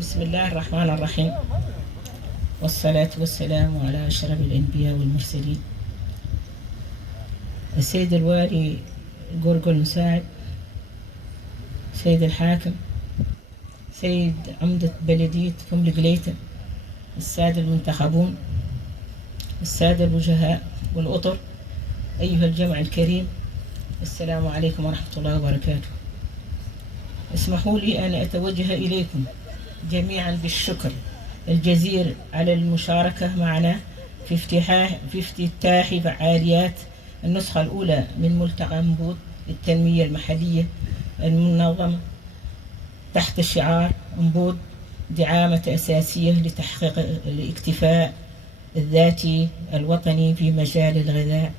بسم الله الرحمن الرحيم، والصلاة والسلام على أشرف الأنبياء والمرسلين، السيد الوالي قرقل مساعد، سيد الحاكم، سيد عمدة بلدية فم القليتة، السادة المنتخبون، السادة الوجهاء والأطر، أيها الجمع الكريم، السلام عليكم ورحمة الله وبركاته. اسمحوا لي أن أتوجه إليكم جميعا بالشكر الجزيل على المشاركة معنا في افتتاح فعاليات النسخة الأولى من ملتقى أنبوط للتنمية المحلية المنظمة تحت شعار أنبوط دعامة أساسية لتحقيق الاكتفاء الذاتي الوطني في مجال الغذاء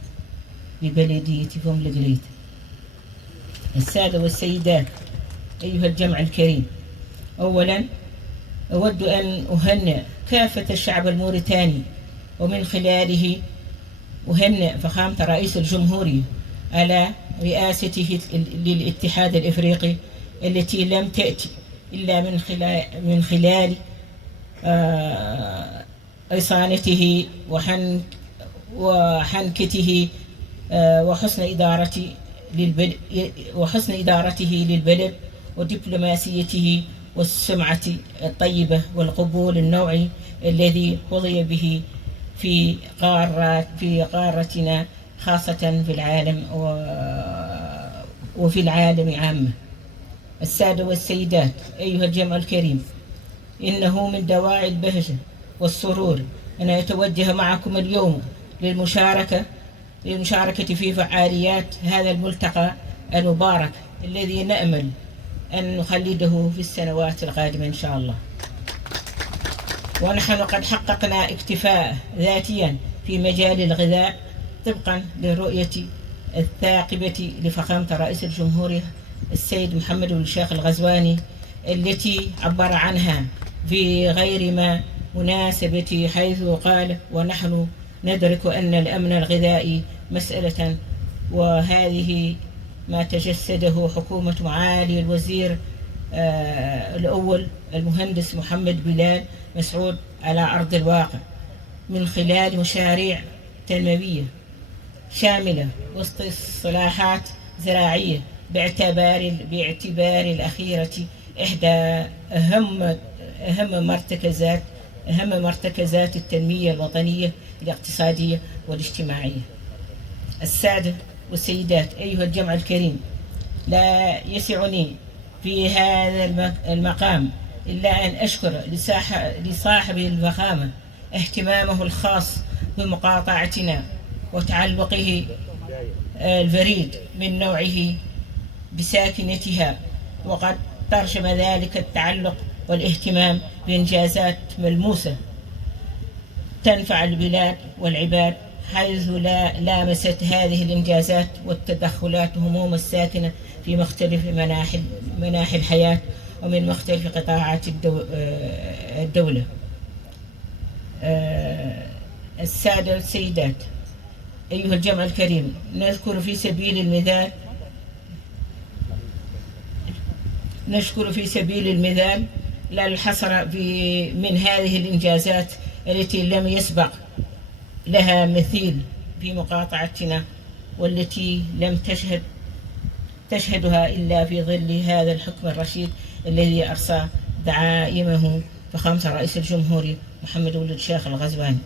ببلدية فم القليتة. السادة والسيدات، أيها الجمع الكريم، أولا أود أن أهنئ كافة الشعب الموريتاني، ومن خلاله أهنئ فخامة رئيس الجمهورية على رئاسته للاتحاد الإفريقي التي لم تأتي إلا من خلال إصانته وحنكته وحسن إدارته للبلد ودبلوماسيته والسمعة الطيبة والقبول النوعي الذي حظي به في قارتنا خاصة في العالم وفي العالم عامة. السادة والسيدات، أيها الجمع الكريم، إنه من دواعي البهجة والسرور أن أتوجه معكم اليوم للمشاركة في فعاليات هذا الملتقى المبارك الذي نأمل أن نخلده في السنوات القادمة إن شاء الله. ونحن قد حققنا اكتفاء ذاتيا في مجال الغذاء طبقا للرؤية الثاقبة لفخامة رئيس الجمهورية السيد محمد بن الشيخ الغزواني التي عبر عنها في غير ما مناسبة، حيث قال: ونحن ندرك أن الأمن الغذائي مسألة، وهذه ما تجسده حكومة معالي الوزير الأول المهندس محمد بلال مسعود على أرض الواقع من خلال مشاريع تنموية شاملة وسط إصلاحات زراعية باعتبار الأخيرة إحدى أهم مرتكزات التنمية الوطنية الاقتصادية والاجتماعية. السادة والسيدات، أيها الجمع الكريم، لا يسعني في هذا المقام إلا أن أشكر لصاحب الفخامة اهتمامه الخاص بمقاطعتنا وتعلقه الفريد من نوعه بساكنتها، وقد ترجم ذلك التعلق والاهتمام بإنجازات ملموسة تنفع البلاد والعباد، حيث لامست هذه الإنجازات والتدخلات هموم الساكنة في مختلف مناحي الحياة ومن مختلف قطاعات الدولة. السادة والسيدات، أيها الجمع الكريم، نذكر في سبيل المثال لا الحصر من هذه الإنجازات التي لم يسبق لها مثيل في مقاطعتنا، والتي لم تشهدها إلا في ظل هذا الحكم الرشيد الذي أرسى دعائمه فخامة رئيس الجمهورية محمد بن الشيخ الغزواني.